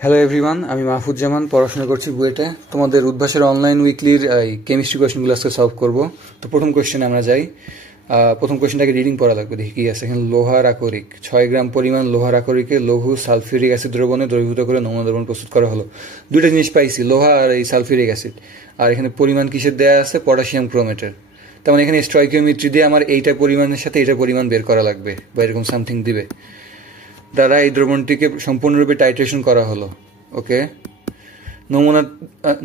Hello everyone, আমি মাহফুজ্জামান পড়াশোনা করছি বুয়েটে। তোমাদের উদ্ভাসের অনলাইন উইকলির এই কেমিস্ট্রি কোয়েশ্চেনগুলো আজকে সলভ করব। তো প্রথম কোয়েশ্চেনে আমরা যাই। প্রথম কোয়েশ্চেনটাকে রিডিং পড়া লাগবে, দেখি কি আছে এখানে। লোহার আকরিক 6 গ্রাম পরিমাণ লোহার আকরিকে লৌহ সালফিউরিক অ্যাসিড দ্রবণে দ্রবীভূত করে নমুনা দ্রবণ প্রস্তুত করা হলো। দুইটা জিনিস পাইছি, লোহা আর এই সালফিউরিক অ্যাসিড। আর এখানে পরিমাণ কিসের দেওয়া আছে? পটাশিয়াম ক্রোমেটের। তার মানে এখানে স্টয়কিওমেট্রি দিয়ে আমার এইটা পরিমাণের সাথে এইটার পরিমাণ বের করা লাগবে, বা এরকম সামথিং দিবে। দ্বারা এই দ্রবণটিকে সম্পূর্ণরূপে টাইট্রেশন করা হলো। ওকে,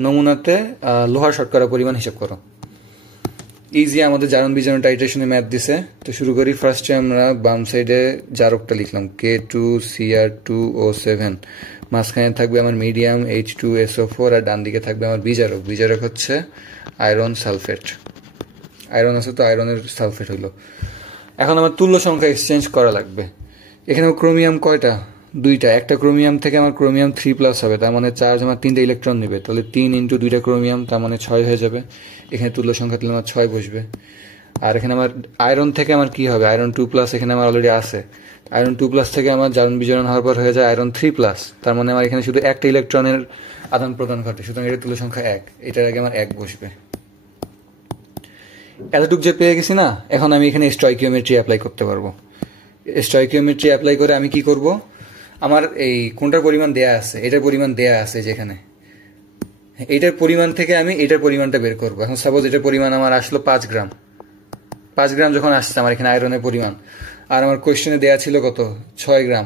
নমুনাতে লোহার শতকরা পরিমাণ হিসাব করো। ইজি, আমাদের জারণ বিজারণ টাইট্রেশনে ম্যাথ দিছে। তো শুরু করি। ফার্স্টে আমরা বাম সাইডে জারকটা লিখলাম K2Cr2O7, মাঝখানে থাকবে আমার মিডিয়াম H2SO4, আর ডান দিকে থাকবে আমার বিজারক। বিজারক হচ্ছে আয়রন সালফেট। আয়রন আছে তো আয়রনের সালফেট হইলো। এখন আমার তুল্য সংখ্যা এক্সচেঞ্জ করা লাগবে। এখানে ক্রোমিয়াম কয়টা? দুইটা। একটা ক্রোমিয়াম থেকে আমার ক্রোমিয়াম 3+ হবে, তার মানে চার্জ আমার 3টা ইলেকট্রন নেবে। তাহলে 3 × 2টা ক্রোমিয়াম, তার মানে 6 হয়ে যাবে। এখানে তুল্য সংখ্যা তাহলে আমার 6 বসবে। আর এখানে আমার আয়রন থেকে আমার কি হবে? আয়রন 2+ এখানে আমার অলরেডি আছে। আয়রন 2+ থেকে আমার জারণ বিজারণ হওয়ার পর হয়ে যায় আয়রন 3+, তার মানে আমার এখানে শুধু একটা ইলেকট্রনের আদান প্রদান ঘটে, সুতরাং এটা তুল্য সংখ্যা 1। এটার আগে আমার 1 বসবে। এতটুকু যে পেয়ে গেছি না, এখন আমি এখানে স্টয়কিওমেট্রি অ্যাপ্লাই করতে পারবো। স্টয়কিওমেট্রি অ্যাপ্লাই করে আমি কি করব? আমার এই কোনটার পরিমাণ দেয়া আছে, এটার পরিমাণ দেয়া আছে যেখানে, এইটার পরিমাণ থেকে আমি এটার পরিমাণটা বের করবো। এখন সাপোজ এটার পরিমাণ আমার আসলো 5 গ্রাম। 5 গ্রাম যখন আসছে আমার এখানে আয়রনের পরিমাণ, আর আমার কোয়েশ্চেনে দেয়া ছিল কত? 6 গ্রাম।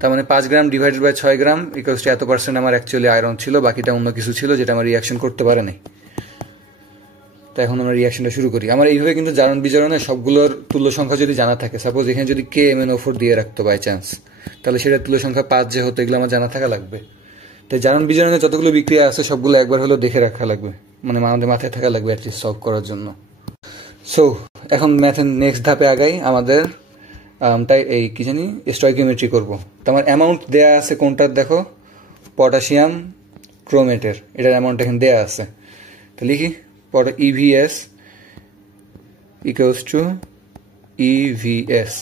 তার মানে 5 gram divided by 6 gram equals to এত% আমার অ্যাকচুয়ালি আয়রন ছিল, বাকিটা অন্য কিছু ছিল যেটা আমার রিয়াকশন করতে পারে নাই। তো এখন আমরা রিয়াকশনটা শুরু করি। আমার এইভাবে কিন্তু জারণ বিজারণের সবগুলোর তুল্য সংখ্যা যদি জানা থাকে, সাপোজ এখানে যদি KMnO4 দিয়ে রাখতো বাই চান্স, তাহলে সেটার তুল্য সংখ্যা 5 যে হতো, এগুলো আমার জানা থাকা লাগবে। তাই জারণ বিজারণের যতগুলো বিক্রিয়া আছে সবগুলো একবার হলেও দেখে রাখা লাগবে, মানে আমাদের মাথায় থাকা লাগবে অ্যাটলিস্ট সলভ করার জন্য। সো এখন ম্যাথের নেক্সট ধাপে আগাই। আমাদের তাই এই কি জানি স্টয়কিওমেট্রি করবো। তো আমার অ্যামাউন্ট দেয়া আছে কোনটার? দেখো, পটাশিয়াম ক্রোমেটের, এটার অ্যামাউন্ট এখানে দেয়া আছে। তো লিখি EVS ইকুয়ালস টু EVS।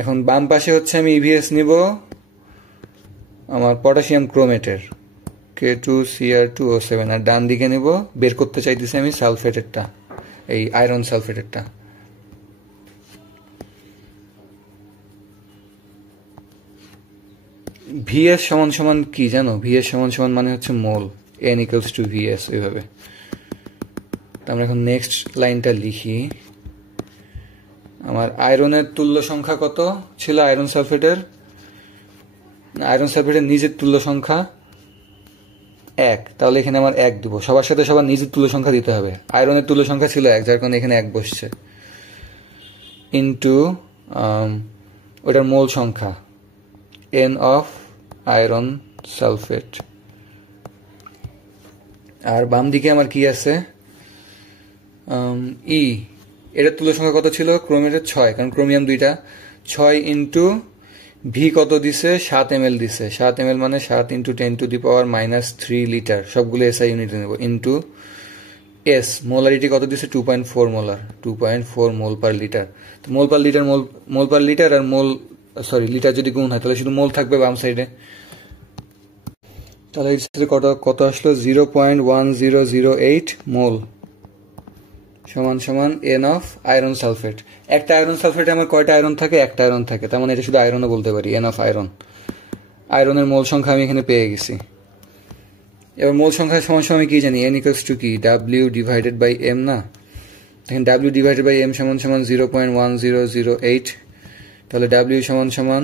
এখন বাম পাশে হচ্ছে আমি EVS নিব আমার পটাশিয়াম ক্রোমেটের K2Cr2O7, আর ডান দিকে নিব, বের করতে চাইতেছি আমি সালফেটেরটা, এই আয়রন সালফেটেরটা। VS সমান সমান কি জানো? VS সমান সমান মানে হচ্ছে মোল, N ইকুয়ালস টু VS, এইভাবে। আমরা এখন নেক্সট লাইনটা লিখি। আমার আয়রনের তুল্য সংখ্যা কত ছিল? আয়রন সালফেটের নিজের তুল্য সংখ্যা 1, তাহলে এখানে আমার 1 দিব। সবার সাথে সবার নিজের তুল্য সংখ্যা দিতে হবে। আয়রনের তুল্য সংখ্যা ছিল 1, যার কারণে এখানে 1 বসছে, ইন্টু ওটার মোল সংখ্যা N অফ আয়রন সালফেট। আর বাম দিকে আমার কি আছে? এটার তুল্য সংখ্যা কত ছিল? ক্রোমেটের 6, কারণ ক্রোমিয়াম 2টা। 6 ইন্টু ভি কত দিছে? 7 ml দিছে। 7 ml মানে 7 × 10⁻³ লিটার, সবগুলো SI ইউনিটে নেব, ইন্টু S মোলারিটি কত দিছে? 2.4 মোলার, 2.4 মোল পার লিটার। তো মোল পার লিটার, মোল পার লিটার আর লিটার যদি গুণ হয় তাহলে শুধু মোল থাকবে বাম সাইডে। তাহলে কত আসলো? 0.1008 মোল সমান সমান N অফ আয়রন সালফেট। একটা আয়রন সালফেটে আমার কয়টা আয়রন থাকে? একটা আয়রন থাকে, তার মানে এটা শুধু আয়রনও বলতে পারি, N অফ আয়রন। আয়রনের মোল সংখ্যা আমি এখানে পেয়ে গেছি। এবার মোল সংখ্যা সমান সমান আমি কি জানি? N ইকুয়ালস টু কি? W ডিভাইডেড বাই M না? দেখেন W ডিভাইডেড বাই M সমান সমান 0.1008, তাহলে W সমান সমান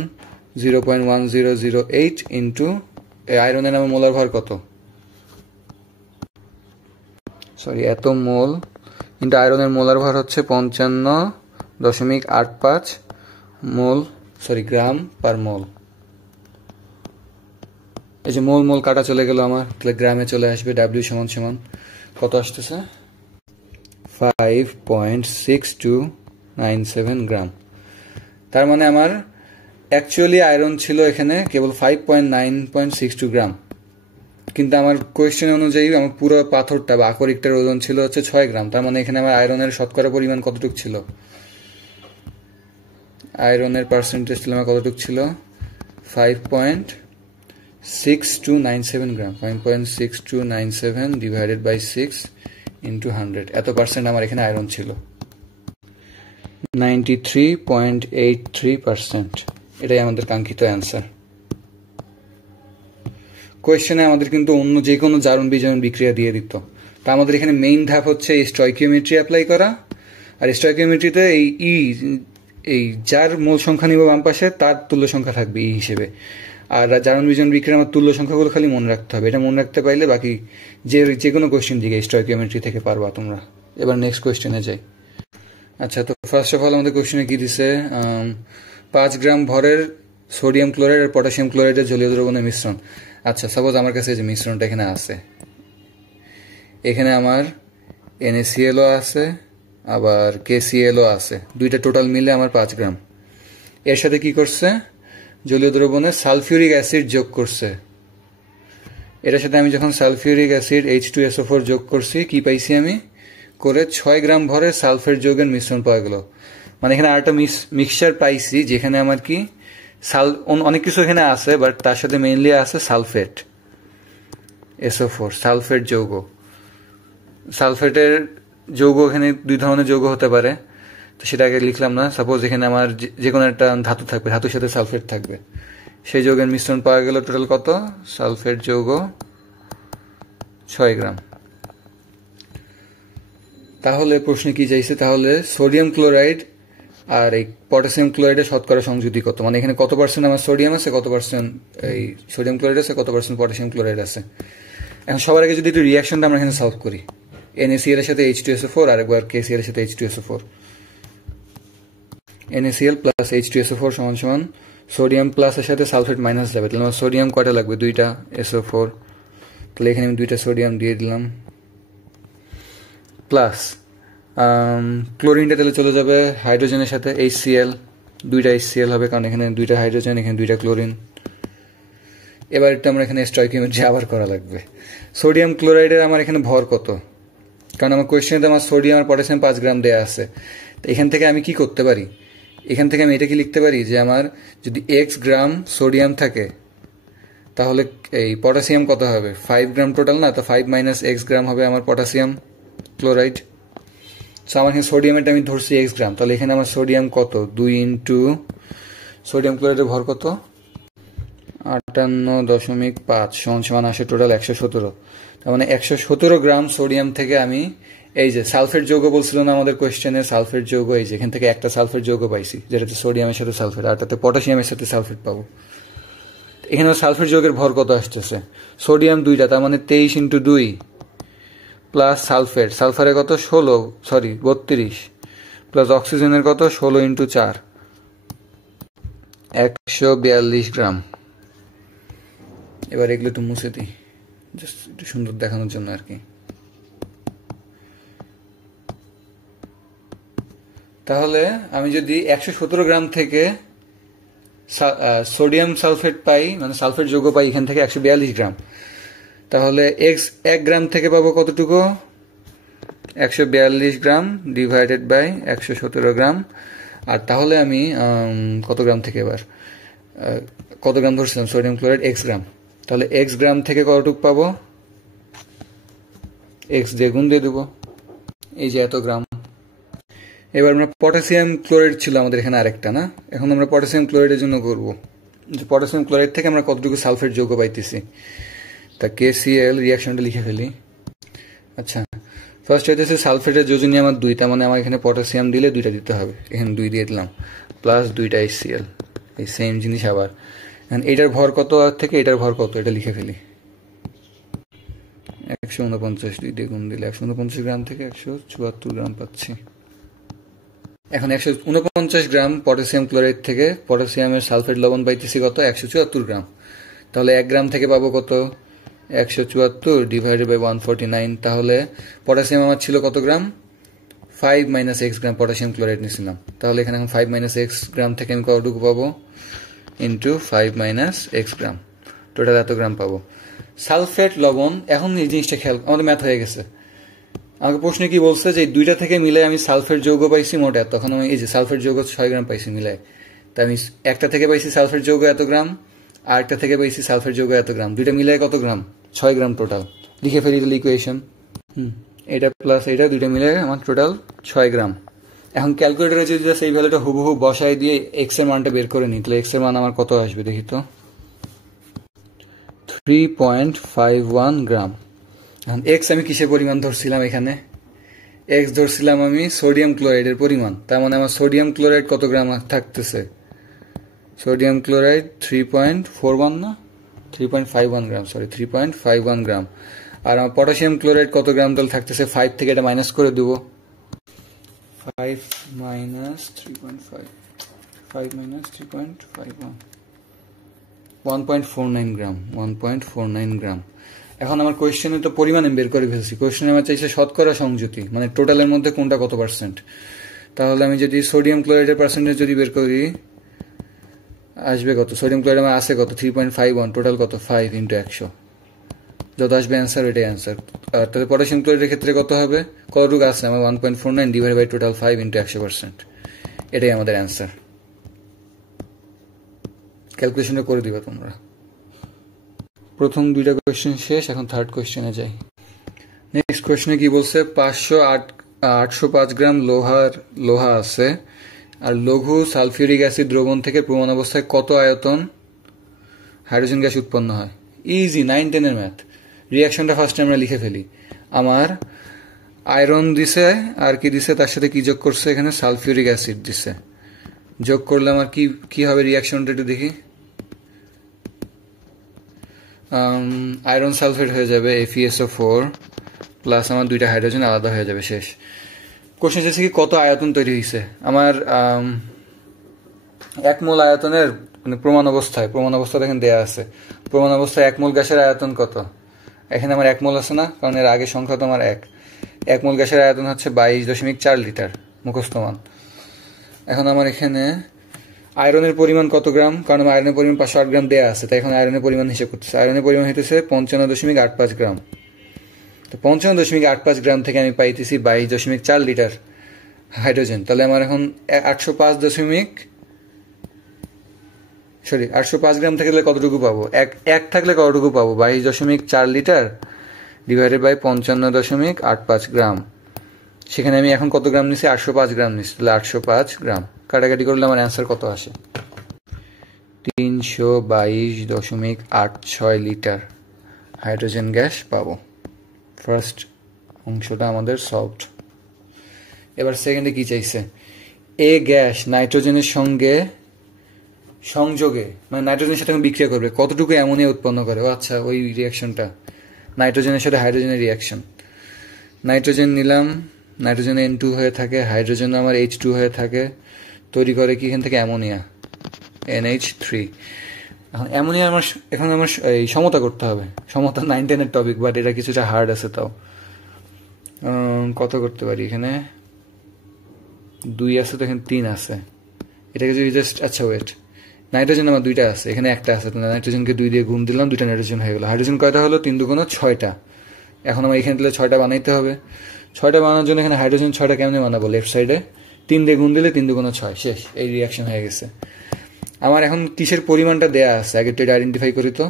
0.1008 ইন্টু আয়রনের আমার মোলার ভর কত? এত মোল ইন্টু আয়রনের মোলার ভর হচ্ছে 55.85 মোল, গ্রাম পার মোল। এই যে মোল কাটা চলে গেল আমার, তাহলে গ্রামে চলে আসবে। W সমান সমান কত আসতেছে? 5.6297 গ্রাম। তার মানে আমার অ্যাকচুয়ালি আয়রন ছিল এখানে কেবল 5.962 গ্রাম, কিন্তু আমার কোয়েশ্চেন অনুযায়ী আমার পুরো পাথরটা বা আকরিকটার ওজন ছিল হচ্ছে 6 গ্রাম। তার মানে এখানে আমার আয়রনের শতকরা পরিমাণ কতটুকু ছিল? আয়রনের পার্সেন্টেজ ছিল আমার কতটুকু ছিল? 5. 6297 গ্রাম, 5.6297 ডিভাইডেড বাই 6 ইন্টু 100, এত পার্সেন্ট আমার এখানে আয়রন ছিল, 93.83%। এটাই আমাদের কাঙ্ক্ষিত অ্যান্সার। কোয়েশ্চেনে আমাদের কিন্তু অন্য যে কোনো জারণ বিজারণ বিক্রিয়া দিয়ে দিত, তা আমাদের এখানে মেইন ধাপ হচ্ছে এই স্টয়কিওমেট্রি অ্যাপ্লাই করা। আর স্টয়কিওমেট্রিতে এই যার মূল সংখ্যা নিব বাম পাশে তার তুল্য সংখ্যা থাকবে ই হিসেবে। আর জারণ বিজারণ বিক্রিয়ার আমার তুল্য সংখ্যাগুলো খালি মনে রাখতে হবে। এটা মনে রাখতে পারলে বাকি যে কোনো কোয়েশ্চেন দিকে স্টয়কিওমেট্রি থেকে পারবা তোমরা। এবার নেক্সট কোয়েশ্চেনে যাই। আচ্ছা, তো ফার্স্ট অফ অল আমাদের কোয়েশ্চেনে কি দিছে, 5 গ্রাম ভরের সোডিয়াম ক্লোরাইড আর পটাশিয়াম ক্লোরাইডের জলীয় দ্রবণের মিশ্রণ। আচ্ছা, সাপোজ আমার কাছে যে মিশ্রণটা এখানে আছে, এখানে আমার NaClও আছে আবার KClও আছে, দুইটা টোটাল মিলে আমার 5 গ্রাম। এর সাথে কি করছে, জলীয় দ্রবণে সালফিউরিক অ্যাসিড যোগ করছে। এটার সাথে আমি যখন সালফিউরিক অ্যাসিড H2SO4 যোগ করছি, কি পাইছি আমি, করে 6 গ্রাম ভরে সালফেট যৌগের মিশ্রণ পাওয়া গেল। মানে এখানে আরেকটা মিক্সচার পাইছি যেখানে আমার কি অনেক কিছু এখানে আছে, বাট তার সাথে মেইনলি আছে সালফেট SO4, সালফেট যৌগ। সালফেটের যৌগ এখানে দুই ধরনের যৌগ হতে পারে, তো সেটা আগে লিখলাম না। সাপোজ এখানে আমার যে কোনো একটা ধাতু থাকবে, ধাতুর সাথে সালফেট থাকবে, সেই যৌগের মিশ্রণ পাওয়া গেল টোটাল কত, সালফেট যৌগ 6 গ্রাম। তাহলে প্রশ্নে কি চাইছে, তাহলে সোডিয়াম ক্লোরাইড আর এই পটাশিয়াম ক্লোরাইডের শতকরা সংযুতি কত, মানে এখানে কত পার্সেন্ট আমার সোডিয়াম আছে, কত পার্সেন্ট এই সোডিয়াম ক্লোরাইড আছে, কত পার্সেন্ট পটাশিয়াম ক্লোরাইড আছে। এখন সবার আগে যদি একটু রিয়াকশনটা আমরা এখানে সলভ করি, NaCl এর সাথে H2SO4 আর একবার KCl এর সাথে H2SO4, NaCl প্লাস H2SO4 সমান সমান সোডিয়াম প্লাস এর সাথে সালফেট মাইনাস যাবে, তাহলে আমার সোডিয়াম কয়টা লাগবে, 2টা SO4, তাহলে এখানে আমি 2টা সোডিয়াম দিয়ে দিলাম, প্লাস ক্লোরিনটা তাহলে চলে যাবে হাইড্রোজেনের সাথে HCl, 2টা HCl হবে কারণ এখানে 2টা হাইড্রোজেন, এখানে 2টা ক্লোরিন। এবার এটা আমরা এখানে স্টয়কিওমেট্রি আবার করা লাগবে। সোডিয়াম ক্লোরাইডের আমার এখানে ভর কত, কারণ আমার কোয়েশ্চেনে আমার সোডিয়াম আর পটাশিয়াম 5 গ্রাম দেওয়া আছে। তো এখান থেকে আমি কি করতে পারি, এখান থেকে আমি এটা কি লিখতে পারি যে আমার যদি x গ্রাম সোডিয়াম থাকে তাহলে এই পটাশিয়াম কত হবে, 5 গ্রাম টোটাল না, তো 5 মাইনাস x গ্রাম হবে আমার পটাশিয়াম ক্লোরাইড। সো আমার এখানে সোডিয়ামেরটা আমি ধরছি x গ্রাম, তাহলে এখানে আমার সোডিয়াম কত, 2 ইন্টু সোডিয়াম ক্লোরাইডের ভর কত, 58.5 সমান আসে টোটাল 117। তার মানে 117 গ্রাম সোডিয়াম থেকে আমি এই যে সালফেট যৌগ বলছিল না আমাদের কোয়েশ্চেনে, সালফেট যৌগ, এই যে এখান থেকে একটা সালফেট যৌগ পাইছি যেটাতে সোডিয়ামের সাথে সালফেট, আর তাতে পটাশিয়ামের সাথে সালফেট পাবো। এখানে সালফেট যৌগের ভর কত আসতেছে, সোডিয়াম 2টা, তার মানে 23 ইন্টু 2 প্লাস সালফেট, সালফারের কত 32 প্লাস অক্সিজেনের কত 16 ইন্টু 4, 142 গ্রাম। এবার এগুলো একটু মুছে দিই, জাস্ট একটু সুন্দর দেখানোর জন্য আর কি। তাহলে আমি যদি 117 গ্রাম থেকে সোডিয়াম সালফেট পাই, মানে সালফেট যৌগ পাই এখান থেকে 142 গ্রাম, তাহলে x 1 গ্রাম থেকে পাবো কতটুকু, 142 গ্রাম ডিভাইডেড বাই 117 গ্রাম। আর তাহলে আমি কত গ্রাম থেকে, এবার কত গ্রাম ধরছিলাম সোডিয়াম ক্লোরাইড, x গ্রাম, তাহলে x গ্রাম থেকে কতটুকু পাবো, x দিয়ে গুণ দিয়ে দেবো, এই যে এত গ্রাম। এবার আমরা পটাশিয়াম ক্লোরাইড ছিল আমাদের এখানে আরেকটা না, এখন আমরা পটাশিয়াম ক্লোরাইডের জন্য করবো যে পটাশিয়াম ক্লোরাইড থেকে আমরা কতটুকু সালফেট যৌগ পাইতেছি, তা KCl রিয়াকশনটা লিখে ফেলি। আচ্ছা, ফার্স্ট হইতেছে সালফেটের যোজনী আমার 2, তার মানে আমার এখানে পটাশিয়াম দিলে 2টা দিতে হবে, এখানে 2 দিয়ে দিলাম, প্লাস 2টা HCl, এই সেম জিনিস আবার। এখন এটার ভর কত থেকে এটার ভর কত, এটা লিখে ফেলি, 149, 2 দিয়ে গুণ দিলে 149 গ্রাম থেকে 174 গ্রাম পাচ্ছি। এখন 149 গ্রাম পটাশিয়াম ক্লোরাইড থেকে পটাশিয়ামের সালফেট লবণ পাইতেছি কত, 174 গ্রাম, তাহলে 1 গ্রাম থেকে পাবো কত, 174 ডিভাইডেড বাই 149, তাহলে পটাশিয়াম আমার ছিল কত গ্রাম, 5 মাইনাস x গ্রাম পটাশিয়াম ক্লোরাইড নিয়েছিলাম, তাহলে এখানে এখন 5 মাইনাস x গ্রাম থেকে আমি কতটুকু পাবো, ইন্টু 5 মাইনাস x গ্রাম, টোটাল এত গ্রাম পাবো। সালফেট লবণ, এখন এই জিনিসটা খেয়াল, আমাদের ম্যাথ হয়ে গেছে। আমাকে প্রশ্নে কি বলছে যে 2টা থেকে মিলে আমি সালফেট যৌগ পাইছি মোট এত, তখন আমি এই যে সালফেট যৌগ 6 গ্রাম পাইছি মিলায়, তাই আমি একটা থেকে পাইছি সালফেট যৌগ এত গ্রাম, আর একটা থেকে পাইছি সালফেট যৌগ এত গ্রাম, দুইটা মিলে কত গ্রাম? 6 গ্রাম টোটাল। লিখে ফেলি তাহলে ইকুয়েশন, এটা প্লাস এটা দুইটা মিলে আমার টোটাল 6 গ্রাম। এখন ক্যালকুলেটরে যদি এই ভ্যালুটা হুবহু বসাই দিয়ে এক্স এর মানটা বের করে নিই, তাহলে এক্স এর মান আমার কত আসবে দেখি তো, 3.51 গ্রাম। এখন এক্স আমি কিসের পরিমাণ ধরছিলাম? এখানে এক্স ধরছিলাম আমি সোডিয়াম ক্লোরাইডের পরিমাণ। তার মানে আমার সোডিয়াম ক্লোরাইড কত গ্রাম থাকতেছে? সোডিয়াম ক্লোরাইড 3.41 না 3.51 গ্রাম, সরি 3.51 গ্রাম। আর আমার পটাশিয়াম ক্লোরাইড কত গ্রাম তাহলে থাকতেছে? 5 থেকে এটা মাইনাস করে দেবো, 5 minus 3.5, 5 minus 3.51, 1.49 গ্রাম, 1.49 গ্রাম। এখন আমার কোয়েশ্চেনে তো পরিমাণ আমি বের করে ফেলছি, কোয়েশ্চেনে আমার চাইছে শতকরা সংযুতি, মানে টোটালের মধ্যে কোনটা কত পার্সেন্ট। তাহলে আমি যদি সোডিয়াম ক্লোরাইডের পার্সেন্টেজ যদি বের করি আসবে কত? সোডিয়াম ক্লোরাইড আমার আছে কত? 3.51, টোটাল কত? 5 ইন্টু 100, যত আসবে অ্যান্সার ওইটাই অ্যান্সার। আর তাহলে পটাশিয়াম ক্লোরাইডের ক্ষেত্রে কত হবে? কতটুকু আছে আমার? 1.49 ডিভাইড বাই টোটাল 5 ইন্টু 100%, এটাই আমাদের অ্যান্সার। ক্যালকুলেশনটা করে দিবা তোমরা। প্রথম দুইটা কোয়েশ্চেন শেষ, এখন থার্ড কোয়েশ্চেনে যাই। নেক্সট কোয়েশ্চেনে কি বলছে? 805 গ্রাম লোহা আছে, আর লঘু সালফিউরিক অ্যাসিড দ্রবণ থেকে প্রমাণ অবস্থায় কত আয়তন হাইড্রোজেন গ্যাস উৎপন্ন হয়? ইজি, 9-10 এর ম্যাথ। রিয়াকশনটা ফার্স্টে আমরা লিখে ফেলি। আমার আয়রন দিছে, আর কি দিছে তার সাথে কি যোগ করছে? এখানে সালফিউরিক অ্যাসিড দিছে। যোগ করলে আমার কি হবে রিয়াকশনটা একটু দেখি। আয়রন সালফেট হয়ে যাবে FeSO4 প্লাস আমার দুইটা হাইড্রোজেন আলাদা হয়ে যাবে, শেষ। কোশ্চেন চাইছে কি কত আয়তন তৈরি হয়েছে। আমার 1 মোল আয়তনের মানে প্রমাণ অবস্থা দেখেন দেয়া আছে। প্রমাণ অবস্থায় 1 মোল গ্যাসের আয়তন কত? এখানে আমার 1 মোল আছে না, কারণ এর আগের সংখ্যা তো আমার 1 মোল গ্যাসের আয়তন হচ্ছে 22.4 লিটার মুখস্থ মান। এখন আমার এখানে আয়রনের পরিমাণ কত গ্রাম? কারণ আমার আয়রনের পরিমাণ 508 গ্রাম দেয়া আছে, তাই এখন আয়রনের পরিমাণ হিসেব করতেছে। আয়রনের পরিমাণ হইতেছে 55.85 গ্রাম। তো 55.85 গ্রাম থেকে আমি পাইতেছি 22.4 লিটার হাইড্রোজেন। তাহলে আমার এখন 805 গ্রাম থেকে কতটুকু পাবো? এক থাকলে কতটুকু পাবো? 22.4 লিটার ডিভাইডেড বাই 55.85 গ্রাম। সেখানে আমি এখন কত গ্রাম নিছি? 805 গ্রাম নিচ্ছি, তাহলে 805 গ্রাম। কাটাকাটি করলে আমার অ্যান্সার কত আসে? 322.86 লিটার হাইড্রোজেন গ্যাস পাবো। ফার্স্ট অংশটা আমাদের সলভড। এবার সেকেন্ডে কি চাইছে? এ গ্যাস নাইট্রোজেনের সঙ্গে সংযোগে, মানে নাইট্রোজেনের সাথে বিক্রিয়া করবে, কতটুকু অ্যামোনিয়া উৎপন্ন করে? ও আচ্ছা, ওই রিয়াকশনটা নাইট্রোজেনের সাথে হাইড্রোজেনের রিয়াকশন। নাইট্রোজেন নিলাম, নাইট্রোজেন N2 হয়ে থাকে, হাইড্রোজেন আমার H2 হয়ে থাকে, তৈরি করে কি এখান থেকে অ্যামোনিয়া NH3। এখন অ্যামোনিয়া এখন আমার এই সমতা করতে হবে। সমতা 9-10 এর টপিক, বাট এটা কিছুটা হার্ড আছে। তাও কত করতে পারি? এখানে 2 আছে, তো এখানে 3 আছে। এটাকে যদি জাস্ট, আচ্ছা ওয়েট, নাইট্রোজেন আমার 2টা আছে, এখানে একটা আছে, তো নাইট্রোজেনকে 2 দিয়ে গুণ দিলাম, 2টা নাইট্রোজেন হয়ে গেল। হাইড্রোজেন কয়টা হলো? 3 দুগুণ 6টা। এখন আমার এখানে তাহলে 6টা বানাইতে হবে। 6টা বানানোর জন্য এখানে হাইড্রোজেন 6টা কেমনে বানাবো? লেফট সাইডে 3 দিয়ে গুণ দিলে 3 দুগুণ 6, শেষ। এই রিয়াকশন হয়ে গেছে। আমার এখন কিসের পরিমাণটা দেয়া আছে আগে তো এটা আইডেন্টিফাই করি। তো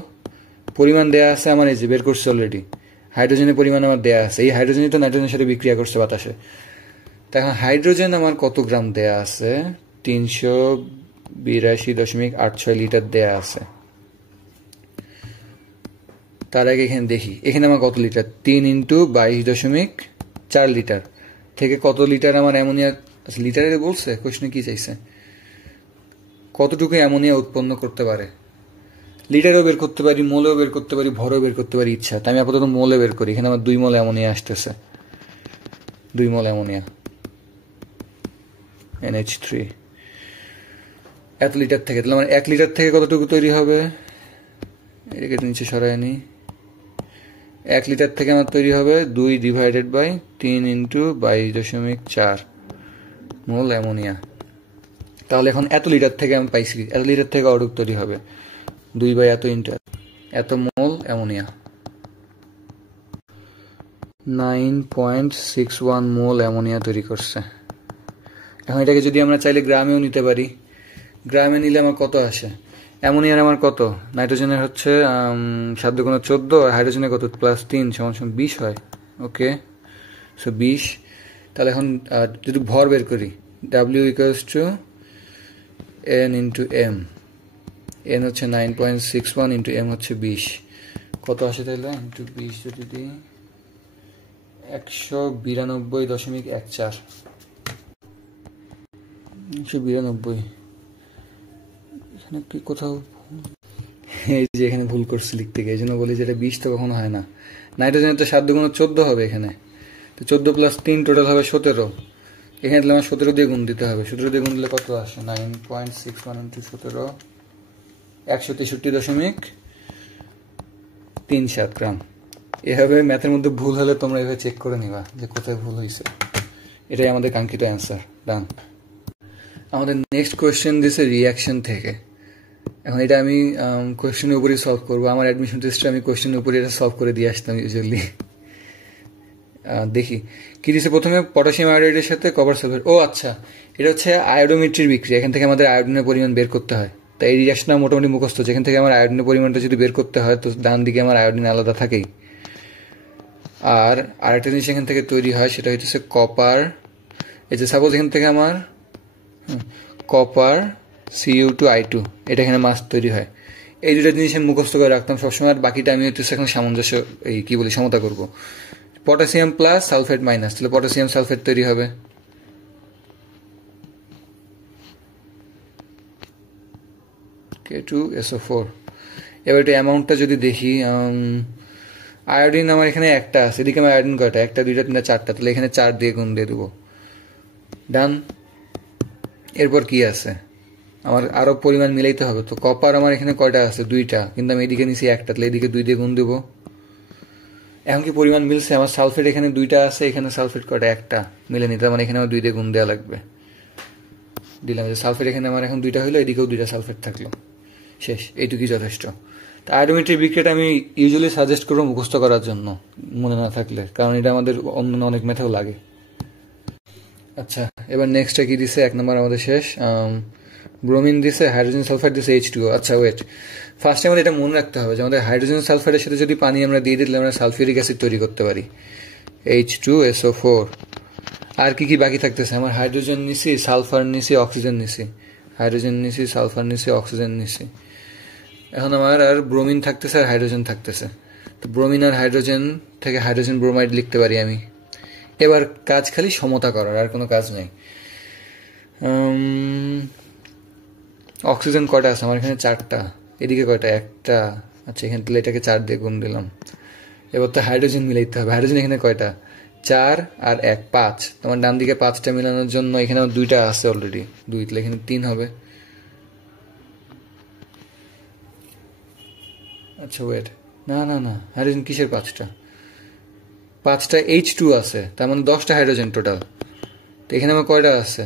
পরিমাণ দেয়া আছে আমার, এই যে বের করছি অলরেডি। হাইড্রোজেনের পরিমাণ আমার দেয়া আছে, এই হাইড্রোজেনই তো নাইট্রোজেনের সাথে বিক্রিয়া করছে বাতাসে। এখন হাইড্রোজেন আমার কত গ্রাম দেয়া আছে? 382.86 লিটার দেয়া আছে। তার আগে এখানে দেখি, এখানে আমার কত লিটার? 3 ইন্টু 22.4 লিটার থেকে কত লিটার আমার অ্যামোনিয়া? আচ্ছা, লিটারে বলছে কোশ্চেনে কি চাইছে? কতটুকু অ্যামোনিয়া উৎপন্ন করতে পারে? লিটারেও বের করতে পারি, মোলেও বের করতে পারি, ভরেও বের করতে পারি, ইচ্ছা। তাই আমি আপাতত মোলে বের করি। এখানে আমার 2 মোল অ্যামোনিয়া আসতেছে, 2 মোল অ্যামোনিয়া NH3 এত লিটার থেকে। তাহলে আমার 1 লিটার থেকে কতটুকু তৈরি হবে? এটাকে নিচে সরাই নি। 1 লিটার থেকে আমার তৈরি হবে 2 divided by 3 into 22.4 mole ammonia. তাহলে এখন এত লিটার থেকে আমি পাইছি, এত লিটার থেকে কতটুকু তৈরি হবে? 2 বাই এত ইন্টু এত মোল অ্যামোনিয়া, 9.61 মোল অ্যামোনিয়া তৈরি করছে। এখন এটাকে যদি আমরা চাইলে গ্রামেও নিতে পারি, গ্রামে নিলে আমার কত আসে? অ্যামোনিয়ার আমার কত, নাইট্রোজেনের হচ্ছে 7 × 14, আর হাইড্রোজেনের কত +3 = 20 হয়। ওকে, সো 20। তাহলে এখন যদি ভর বের করি, W = N × M, N হচ্ছে 9.61 × M হচ্ছে 20, কত আসে তাহলে ইন্টু 20 যদি দিই 192.14, 192। এখানে কি কোথাও এই যে এখানে ভুল করছি লিখতে গিয়ে, এই জন্য বলি যে এটা 20 তো কখনো হয় না। নাইট্রোজেনের তো 7 × 14 হবে এখানে, তো 14 + 3 টোটাল হবে 17। এখানে তাহলে আমার 17 দিয়ে গুণ দিতে হবে। 17 দিয়ে গুণ দিলে কত আসে, 9.61 × 17, 163.37 গ্রাম। এভাবে ম্যাথের মধ্যে ভুল হলে তোমরা এভাবে চেক করে নিবা যে কোথায় ভুল হয়েছে। এটাই আমাদের কাঙ্ক্ষিত অ্যান্সার। ডান। আমাদের নেক্সট কোয়েশ্চেন দিছে রিয়াকশন থেকে। এখন এটা আমি কোয়েশ্চেনের উপরেই সলভ করবো। আমার অ্যাডমিশন টেস্টে আমি কোয়েশ্চেনের উপরে এটা সলভ করে দিয়ে আসতাম ইউজুয়ালি। দেখি কি দিছে। প্রথমে পটাশিয়াম আয়োডাইডের সাথে কপার সালফেট। ও আচ্ছা, এটা হচ্ছে আয়োডোমেট্রির বিক্রিয়া। এখান থেকে আমাদের আয়োডিনের পরিমাণ বের করতে হয়। তাই এই রিয়াকশনটা মোটামুটি মুখস্থ। যেখান থেকে আমার আয়োডিনের পরিমাণটা যদি বের করতে হয়, তো ডান দিকে আমার আয়োডিন আলাদা থাকেই। আর আরেকটা জিনিস এখান থেকে তৈরি হয়, সেটা হচ্ছে কপার। এই যে সাপোজ এখান থেকে আমার কপার Cu2I2, এটা এখানে মাস তৈরি হয়। এই দুটো জিনিস আমি মুখস্থ করে রাখতাম সবসময়। আর বাকিটা আমি হচ্ছে এখন সামঞ্জস্য এই কি বলি সমতা করব। পটাশিয়াম প্লাস সালফেট মাইনাস, তাহলে পটাশিয়াম সালফেট তৈরি হবে। K2SO4। এবার এটা অ্যামাউন্টটা যদি দেখি, আয়োডিন আমার এখানে একটা আছে, এদিকে আমার আয়োডিন কয়টা, 1 2 3 4টা, তাহলে এখানে 4 দিয়ে গুণ দিয়ে দেবো। ডান। এরপর কি আছে, আমার আরো পরিমাণ মিলাইতে হবে। তো কপার আমার এখানে কয়টা আছে, 2টা, কিন্তু আমি এদিকে নিছি 1টা, তাহলে এদিকে 2 দিয়ে গুণ দেবো। এখন কি পরিমাণ মিলছে, আমার সালফেট এখানে 2টা আছে, এখানে সালফেট কয়টা, 1টা, মিলে নিতে মানে এখানে আমার 2 দিয়ে গুণ দেওয়া লাগবে। দিলাম যে সালফেট এখানে আমার এখন 2টা হইলো, এদিকেও 2টা সালফেট থাকলো, শেষ। এইটুকুই যথেষ্ট। তো আয়োডোমেট্রিক বিক্রিয়াটা আমি ইউজুয়ালি সাজেস্ট করবো মুখস্থ করার জন্য, মনে না থাকলে, কারণ এটা আমাদের অন্য অনেক মেথেও লাগে। আচ্ছা, এবার নেক্সটটা কি দিছে, 1 নম্বর আমাদের শেষ। ব্রোমিন দিছে, হাইড্রোজেন সালফাইড দিছে, H2O। আচ্ছা ওয়েট, ফার্স্টে আমাদের এটা মনে রাখতে হবে যে আমাদের হাইড্রোজেন সালফাইডের সাথে যদি পানি আমরা দিয়ে দিলে আমরা সালফিউরিক অ্যাসিড তৈরি করতে পারি, H2SO4। আর কি কি বাকি থাকতেছে, আমার হাইড্রোজেন নিছি, সালফার নিছি, অক্সিজেন নিছি, হাইড্রোজেন নিছি, সালফার নিছি, অক্সিজেন নিছি। এখন আমার আর ব্রোমিন থাকতেছে আর হাইড্রোজেন থাকতেছে। তো ব্রোমিন আর হাইড্রোজেন থেকে হাইড্রোজেন ব্রোমাইড লিখতে পারি আমি। এবার কাজ খালি সমতা করার, আর কোনো কাজ নেই। অক্সিজেন কয়টা আছে আমার এখানে, 4টা, এদিকে কয়টা, 1টা। আচ্ছা, এখানে তাহলে এটাকে 4 দিয়ে গুণ দিলাম। এবার তো হাইড্রোজেন মিলাইতে হবে। হাইড্রোজেন এখানে কয়টা, 4 আর 1 5। তোমার ডান দিকে 5টা মিলানোর জন্য এখানে 2টা আছে অলরেডি, 2, তাহলে এখানে 3 হবে। আচ্ছা ওয়েট, না না না, হাইড্রোজেন কিসের 5টা, 5টা H2 আছে, তার মানে 10টা হাইড্রোজেন টোটাল। তো এখানে আমার কয়টা আছে,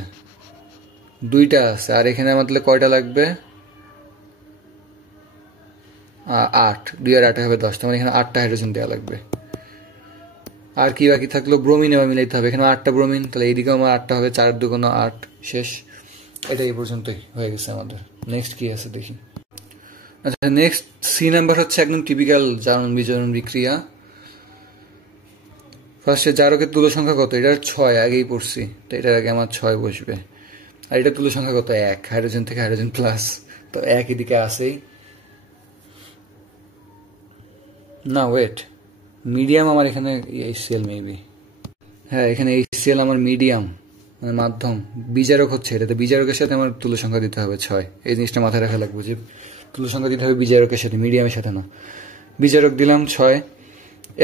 2টা আছে, আর এখানে আমার তাহলে কয়টা লাগবে, 8, 2 আর 8 হবে 10, তার মানে এখানে 8টা হাইড্রোজেন দেওয়া লাগবে। আর কি বাকি থাকলো, ব্রোমিন এবার মিলাইতে হবে। এখানে 8টা ব্রোমিন, তাহলে এইদিকেও আমার 8টা হবে, 4 2 8, শেষ। এটা এই পর্যন্তই হয়ে গেছে আমাদের। নেক্সট কি আছে দেখি। আচ্ছা, নেক্সট সি নাম্বার হচ্ছে একদম টিপিক্যাল জারণ বিজারণ বিক্রিয়া। ফার্স্টে জারকের তুলো সংখ্যা কত, এটার 6 আগেই পড়ছি, তো এটার আগে আমার 6 বসবে। আর এটা তুলো সংখ্যা কত, 1, হাইড্রোজেন থেকে হাইড্রোজেন প্লাস, তো 1 এদিকে আসেই। না ওয়েট, মিডিয়াম আমার এখানে HCl মেবি, হ্যাঁ এখানে HCl আমার মিডিয়াম, মানে মাধ্যম। বিজারক হচ্ছে এটাতে, বিজারকের সাথে আমার তুলো সংখ্যা দিতে হবে 6। এই জিনিসটা মাথায় রাখা লাগবে যে তুলো সংখ্যা দিতে হবে বিজারকের সাথে, মিডিয়ামের সাথে না। বিজারক দিলাম 6।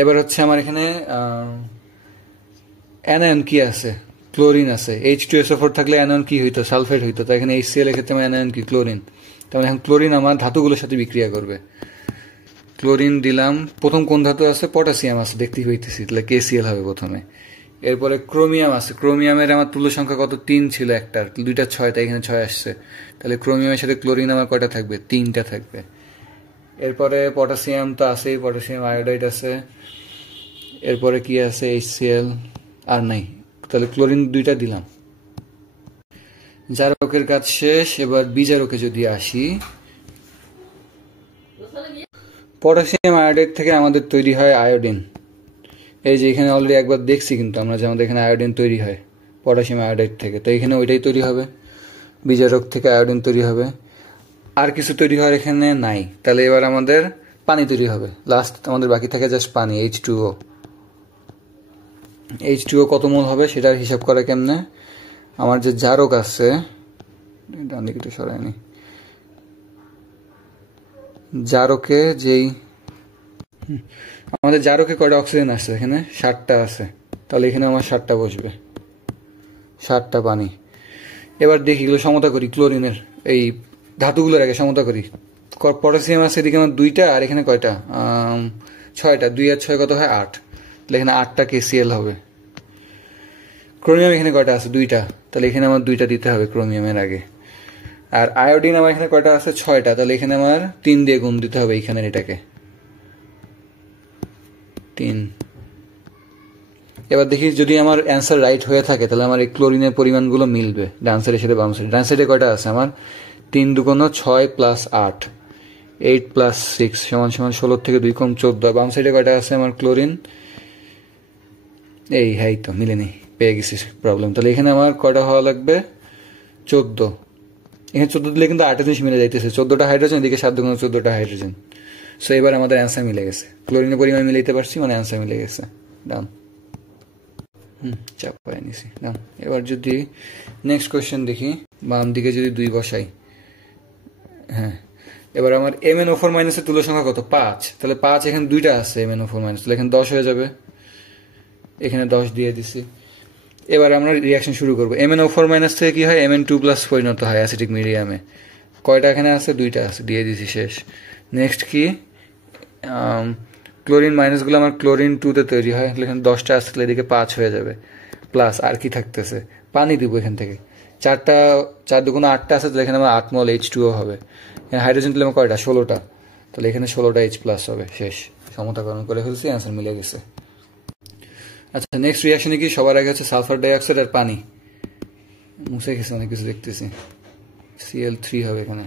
এবার হচ্ছে আমার এখানে অ্যানায়ন কি আছে, ক্লোরিন আছে। H2SO4 থাকলে অ্যানায়ন কি হইতো, সালফেট হইতো। তো এখানে HCl এর ক্ষেত্রে আমার অ্যানায়ন কি, ক্লোরিন। তার মানে এখন ক্লোরিন আমার ধাতুগুলোর সাথে বিক্রিয়া করবে। ক্লোরিন দিলাম। প্রথম কোন ধাতু আছে, পটাশিয়াম আছে, দেখতেই হইতেছি, তাহলে KCl হবে প্রথমে। এরপরে ক্রোমিয়াম আছে, ক্রোমিয়ামের আমার তুল্য সংখ্যা কত, 3 ছিল, একটার 2টা 6, তাই এখানে 6 আসছে। তাহলে ক্রোমিয়ামের সাথে ক্লোরিন আমার কয়টা থাকবে, 3টা থাকবে। এরপরে পটাশিয়াম তো আছেই, পটাশিয়াম আয়োডাইড আছে। এরপরে কি আছে, HCl আর নাই, তাহলে ক্লোরিন 2টা দিলাম। জারকের কাজ শেষ। এবার বিজারকে যদি আসি, পটাশিয়াম আয়োডাইড থেকে আমাদের তৈরি হয় আয়োডিন। এই যে এখানে অলরেডি একবার দেখছি কিন্তু আমরা যে আমাদের এখানে আয়োডিন তৈরি হয় পটাশিয়াম আয়োডাইড থেকে, তো এখানে ওইটাই তৈরি হবে, বিজারক থেকে আয়োডিন তৈরি হবে। আর কিছু তৈরি হওয়ার এখানে নাই, তাহলে এবার আমাদের পানি তৈরি হবে। লাস্ট আমাদের বাকি থাকে জাস্ট পানি, H2O। H2O কত মোল হবে সেটার হিসাব করা কেমনে? আমার যে জারক আছে, ডান দিকে একটু সরাইনি, জারকে যেই আমাদের জারকে কয়টা অক্সিজেন আছে? এখানে 7টা আছে, তাহলে এখানে আমার 7টা বসবে, 7টা পানি। এবার দেখি এগুলো সমতা করি, ক্লোরিনের এই ধাতুগুলোর আগে সমতা করি। পটাশিয়াম আছে এদিকে আমার 2টা, আর এখানে কয়টা? 6টা। 2 আর 6 কত হয়? 8। তাহলে এখানে 8টা KCl হবে। ক্রোমিয়াম এখানে কয়টা আছে? 2টা, তাহলে এখানে আমার 2টা দিতে হবে ক্রোমিয়ামের আগে। আর আয়োডিন আমার এখানে কয়টা আছে? 6টা, তাহলে এখানে আমার 3 দিয়ে গুণ দিতে হবে এখানে, এটাকে 3। এবার দেখি যদি আমার অ্যান্সার রাইট হয়ে থাকে তাহলে আমার এই ক্লোরিনের পরিমাণগুলো মিলবে ডান সাইডের সাথে বাম সাইডে। ডান সাইডে কয়টা আছে আমার? 3 দুগুণ 6 প্লাস 8, 8 প্লাস 6 সমান সমান 16 থেকে 2 কম 14। বাম সাইডে কয়টা আছে আমার ক্লোরিন? এই হ্যাঁ তো মিলেনি, পেয়ে গেছি প্রবলেম। তাহলে এখানে আমার কয়টা হওয়া লাগবে? 14। এখানে 14 দিলে কিন্তু 8 জিনিস মিলে যাইতেছে, 14টা হাইড্রোজেন, এদিকে 7 দুগুণ 14টা হাইড্রোজেন। সো এবার আমাদের অ্যান্সার মিলে গেছে, ক্লোরিনের পরিমাণ মিলাইতে পারছি, মানে অ্যান্সার মিলে গেছে। ডান, চাপ পাই নিছি, ডান। এবার যদি নেক্সট কোয়েশ্চেন দেখি, বাম দিকে যদি 2 বসাই, হ্যাঁ, এবার আমার MnO4 মাইনাসের তুল্য সংখ্যা কত? 5। তাহলে 5 এখানে 2টা আছে MnO4 মাইনাস, তাহলে এখানে 10 হয়ে যাবে, এখানে 10 দিয়ে দিছি। এবার আমরা রিয়াকশন শুরু করবো। MnO4 মাইনাস থেকে কি হয়? Mn2 প্লাস পরিণত হয় অ্যাসিডিক মিডিয়ামে। কয়টা এখানে আছে? 2টা আছে, দিয়ে দিছি, শেষ। নেক্সট কি? ক্লোরিন মাইনাসগুলো আমার ক্লোরিন 2তে তৈরি হয়, তাহলে এখানে 10টা আসলে এদিকে 5 হয়ে যাবে, প্লাস আর কি থাকতেছে? পানি দিব এখান থেকে, 4 দুগুণ 8টা আছে, তাহলে এখানে আমার 8 মল H2O হবে। এখানে হাইড্রোজেন দিলে আমার কয়টা? 16টা, তাহলে এখানে 16টা H প্লাস হবে, শেষ। সমতাকরণ করে ফেলছি, অ্যান্সার মিলে গেছে। আচ্ছা, নেক্সট রিয়াকশনে কি? সবার আগে হচ্ছে সালফার ডাইঅক্সাইড আর পানি। মুছে গেছে অনেক কিছু দেখতেছি, Cl3 হবে এখানে,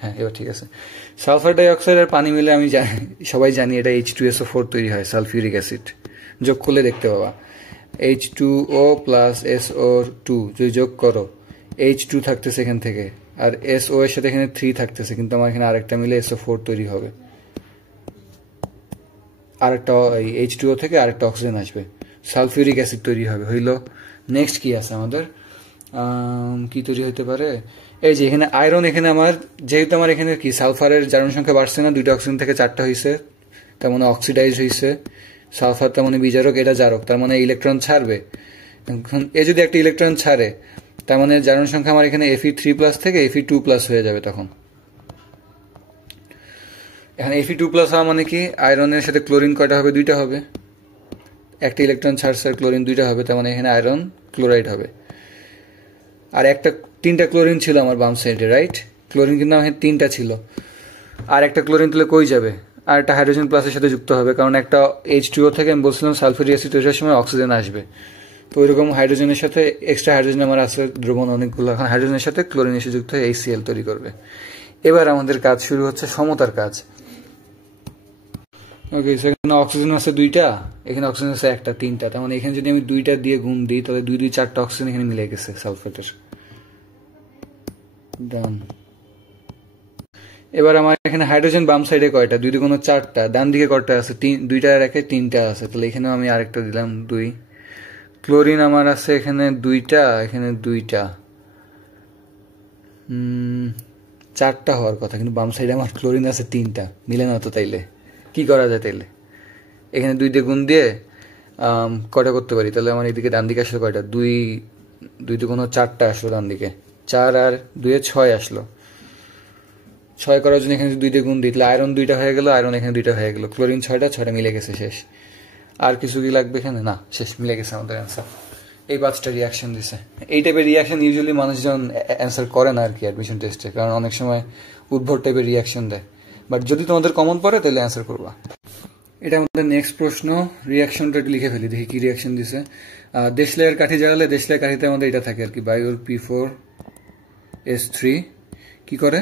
হ্যাঁ এবার ঠিক আছে। সালফার ডাইঅক্সাইড আর পানি মিলে আমি সবাই জানি এটা H2SO4 তৈরি হয়, সালফিউরিক অ্যাসিড। যোগ করলে দেখতে পাবা H2O প্লাস SO2 যদি যোগ করো, H2 থাকতেছে এখান থেকে, আর SO এর সাথে এখানে 3 থাকতেছে, কিন্তু আমার এখানে আরেকটা মিলে SO4 তৈরি হবে, আরেকটা H2O থেকে আরেকটা অক্সিজেন আসবে, সালফিউরিক অ্যাসিড তৈরি হবে, হইল। নেক্সট কি আছে আমাদের? কি তৈরি হতে পারে? এই যে এখানে আয়রন, এখানে আমার যেহেতু আমার এখানে কি সালফারের জারণ সংখ্যা বাড়ছে না, 2টা অক্সিজেন থেকে 4টা হয়েছে, তার মানে অক্সিডাইজ হয়েছে। সালফার তার মানে বিজারক, এটা জারক, তার মানে ইলেকট্রন ছাড়বে। এখন এ যদি একটা ইলেকট্রন ছাড়ে, তার মানে জারণ সংখ্যা আমার এখানে Fe3+ থেকে Fe2+ হয়ে যাবে তখন। এখন Fe2+ হওয়া মানে কি? আয়রনের সাথে ক্লোরিন কয়টা হবে? 2টা হবে। একটা ইলেকট্রন ছাড়ছে আর ক্লোরিন 2টা হবে, তার মানে এখানে আয়রন ক্লোরাইড হবে। আর 3টা ক্লোরিন ছিল আমার বাম সাইডে, রাইট? ক্লোরিন কিন্তু আমার 3টা ছিল, আর একটা ক্লোরিন তুলে কই যাবে? আর একটা হাইড্রোজেন প্লাসের সাথে যুক্ত হবে, কারণ একটা H2O থেকে আমি বলছিলাম সালফিউরিক অ্যাসিড তৈরি হওয়ার সময় অক্সিজেন আসবে, তো ওইরকম হাইড্রোজেনের সাথে এক্সট্রা হাইড্রোজেন আমার আছে দ্রবণ অনেকগুলো, এখন হাইড্রোজেনের সাথে ক্লোরিন এসে যুক্ত হয়ে HCl তৈরি করবে। এবার আমাদের কাজ শুরু হচ্ছে সমতার কাজ। ওকে, সেখানে অক্সিজেন আছে 2টা, এখানে অক্সিজেন আছে 1টা, 3টা, তার মানে এখানে যদি আমি 2টা দিয়ে গুণ দিই, তাহলে 2 2 4টা অক্সিজেন এখানে মিলে গেছে সালফেটের। ডান। এবার আমার এখানে হাইড্রোজেন বাম সাইডে কয়টা? 2 দুগুণ 4টা, ডান দিকে কয়টা আছে? 2টা আর 1-এ 3টা আছে, তাহলে এখানেও আমি আরেকটা দিলাম 2। ক্লোরিন আমার আছে এখানে 2টা, এখানে 2টা, 4টা হওয়ার কথা, কিন্তু বাম সাইডে আমার ক্লোরিন আছে 3টা, মিলে না তো? তাইলে কি করা যায়? তাইলে এখানে 2 দিয়ে গুণ দিয়ে কয়টা করতে পারি? তাহলে আমার এদিকে ডান দিকে আসলো কয়টা? 2 দুগুণ 4টা আসলো ডান দিকে, 4 আর 2-এ 6 আসলো। 6 করার জন্য এখানে 2 দিয়ে গুণ দিই, তাহলে আয়রন 2টা হয়ে গেল, আয়রন এখানে 2টা হয়ে গেল, ক্লোরিন 6টা মিলে গেছে, শেষ। আর কিছু কি লাগবে এখানে? না, শেষ, মিলে গেছে আমাদের অ্যান্সার। এই 5টা রিয়াকশন দিছে। এই টাইপের রিয়াকশন ইউজুয়ালি মানুষজন অ্যান্সার করে না আর কি অ্যাডমিশন টেস্টে, কারণ অনেক সময় উদ্ভট টাইপের রিয়াকশন দেয়, বাট যদি তোমাদের কমন পড়ে তাহলে অ্যান্সার করবা। এটা আমাদের নেক্সট প্রশ্ন, রিয়াকশনটা একটু লিখে ফেলি, দেখি কি রিয়াকশন দিছে। দেশলাইয়ের কাঠি জ্বালালে দেশলাইয়ের কাঠিতে আমাদের এটা থাকে আর কি, বায়ুর P4S3 কি করে?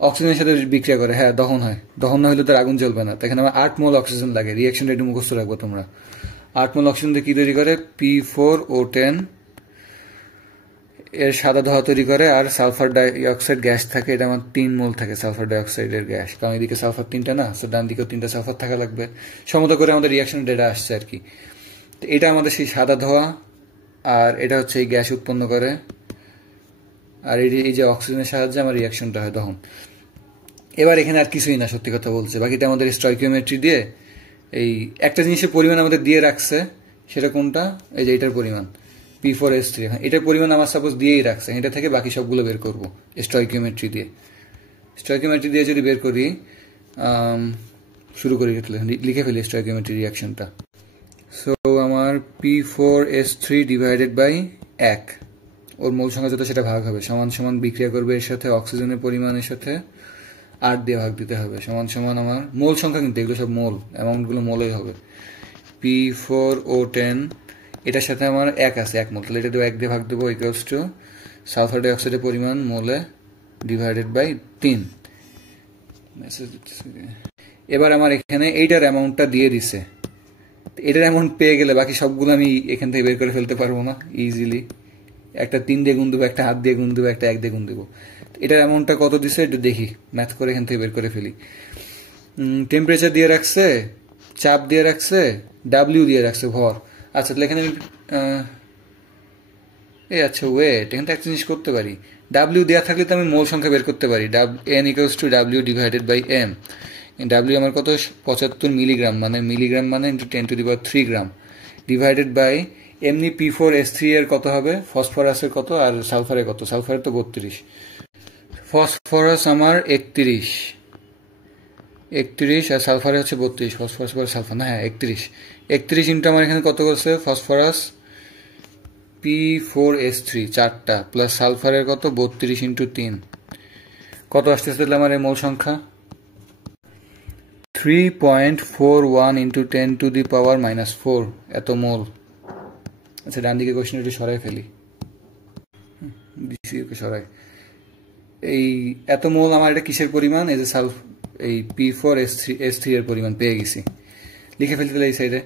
অক্সিজেনের সাথে বিক্রিয়া করে, হ্যাঁ দহন হয়, দহন না হলে তার আগুন জ্বলবে না। এখানে আমার 8 মোল অক্সিজেন লাগে, রিয়াকশনটা একটু মুখস্থ রাখবো তোমরা। 8 মোল অক্সিজেন দিয়ে কি তৈরি করে, P4O10 এর সাদা ধোঁয়া তৈরি করে, আর সালফার ডাইঅক্সাইড গ্যাস থাকে, এটা আমার 3 মোল থাকে সালফার ডাইঅক্সাইডের গ্যাস, কারণ এদিকে সালফার 3টা না, তো ডান দিকেও 3টা সালফার থাকা লাগবে। সমত করে আমাদের রিয়াকশন ডেটা আসছে আর কি। এটা আমাদের সেই সাদা ধোঁয়া, আর এটা হচ্ছে এই গ্যাস উৎপন্ন করে, আর এই যে অক্সিজেনের সাহায্যে আমার রিয়াকশনটা হয় দহন। এবার এখানে আর কিছুই না, সত্যি কথা বলছে, বাকিটা আমাদের স্টয়কিওমেট্রি দিয়ে এই একটা জিনিসের পরিমাণ আমাদের দিয়ে রাখছে, সেটা কোনটা, এই যে এটার পরিমাণ P4S3, হ্যাঁ এটার পরিমাণ আমার সাপোজ দিয়েই রাখছে, এটা থেকে বাকি সবগুলো বের করব স্টয়কিওমেট্রি দিয়ে। স্টয়কিওমেট্রি দিয়ে যদি বের করি, শুরু করি, লিখে ফেলি স্টয়কিওমেট্রি রিয়াকশনটা। সো আমার P4S3 ডিভাইডেড বাই 1, ওর মূল সংখ্যা যত সেটা ভাগ হবে, সমান সমান বিক্রিয়া করবে এর সাথে অক্সিজেনের পরিমাণের সাথে 8 দিয়ে ভাগ দিতে হবে, সমান সমান আমার মোল সংখ্যা, কিন্তু এগুলো সব মোল, অ্যামাউন্টগুলো মোলেই হবে। P4O10 এটার সাথে আমার 1 আছে, 1 মোল, তাহলে এটা 1 দিয়ে ভাগ দেবো, ইকুয়ালস টু সালফার ডাইঅক্সাইডের পরিমাণ মোলে ডিভাইডেড বাই 3। এবার আমার এখানে এইটার অ্যামাউন্টটা দিয়ে দিছে, এটার অ্যামাউন্ট পেয়ে গেলে বাকি সবগুলো আমি এখান থেকে বের করে ফেলতে পারবো না ইজিলি। একটা 3 দিয়ে গুণ দেবো, একটা হাত দিয়ে গুণ দেবো, একটা 1 দিয়ে গুণ দেবো। এটার অ্যামাউন্টটা কত দিছে একটু দেখি, ম্যাথ করে এখান থেকে বের করে ফেলি। টেম্পারেচার দিয়ে রাখছে, চাপ দিয়ে রাখছে, ডাব্লিউ দিয়ে রাখছে, ভর। আচ্ছা তাহলে এখানে আচ্ছা ওয়েট, এখান থেকে একটা জিনিস করতে পারি, ডাব্লিউ দেওয়া থাকলে তো আমি মোল সংখ্যা বের করতে পারি, N equals to W divided by M. W আমার কত, 75 মিলিগ্রাম, মানে মিলিগ্রাম মানে ইন্টু 10⁻³ গ্রাম, ডিভাইডেড বাই এমনি P4S3 এর কত হবে, ফসফরাসের কত, আর সালফারের কত, সালফারের তো 32, ফসফরাস আমার 31 আর সালফারে হচ্ছে 32, ফসফরাস পরে সালফার না, হ্যাঁ 31 ইন্টু আমার এখানে কত করছে, ফসফরাস P4S3 4টা প্লাস সালফারের কত 32 ইন্টু 3, কত আসতেছে তাহলে আমার এই মোল সংখ্যা 3.41 ইন্টু 10⁻⁻⁴, এত মোল। আচ্ছা ডান দিকে কোশ্চেন একটু সরাই ফেলি, সরাই, এই এত মোল আমার এটা কিসের পরিমাণ, এই যে এই P4S3 এর পরিমাণ পেয়ে গেছি, লিখে ফেলতে তাহলে এই সাইডে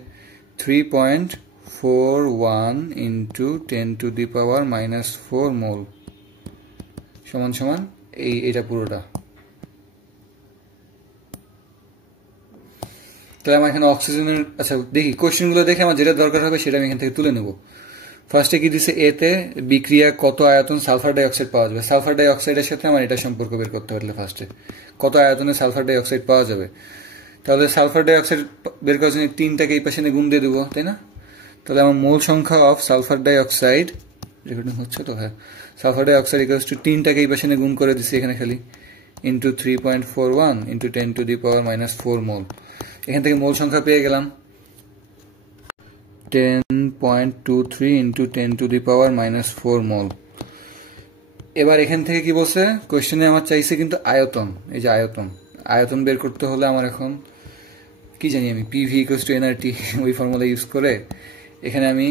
3.41 ইন্টু 10⁻⁻⁴ মোল সমান সমান এইটা পুরোটা। তাহলে আমার এখানে অক্সিজেনের, আচ্ছা দেখি কোশ্চেনগুলো দেখে আমার যেটা দরকার হবে সেটা আমি এখান থেকে তুলে নেব। ফার্স্টে কি দিচ্ছে, এতে বিক্রিয়া কত আয়তন সালফার ডাইঅক্সাইড পাওয়া যাবে, সালফার ডাইঅক্সাইডের সাথে আমার এটা সম্পর্ক বের করতে পারলে ফার্স্টে কত আয়তনে সালফার ডাইঅক্সাইড পাওয়া যাবে, তাহলে সালফার ডাইঅক্সাইড বের করার জন্য 3টাকে এই পাশে গুণ দিয়ে দেবো, তাই না? তাহলে আমার মোল সংখ্যা অফ সালফার ডাইঅক্সাইড, রেকর্ডিং হচ্ছে তো, হ্যাঁ, সালফার ডাইঅক্সাইড ইকুয়ালস টু 3টাকে এই পাশে গুণ করে দিচ্ছি এখানে খালি, ইন্টু 3.41 ইন্টু 10⁻⁻⁴ মোল। এখান থেকে মোল সংখ্যা পেয়ে গেলাম 10.23 ইন্টু 10⁻⁻⁴ মোল। এবার এখান থেকে কি বলছে কোয়েশ্চেনে, আমার চাইছে কিন্তু আয়তন, এই যে আয়তন বের করতে হলে আমার এখন কি জানি আমি, PV ইকুয়ালস টু nRT, ওই ফর্মুলা ইউজ করে এখানে আমি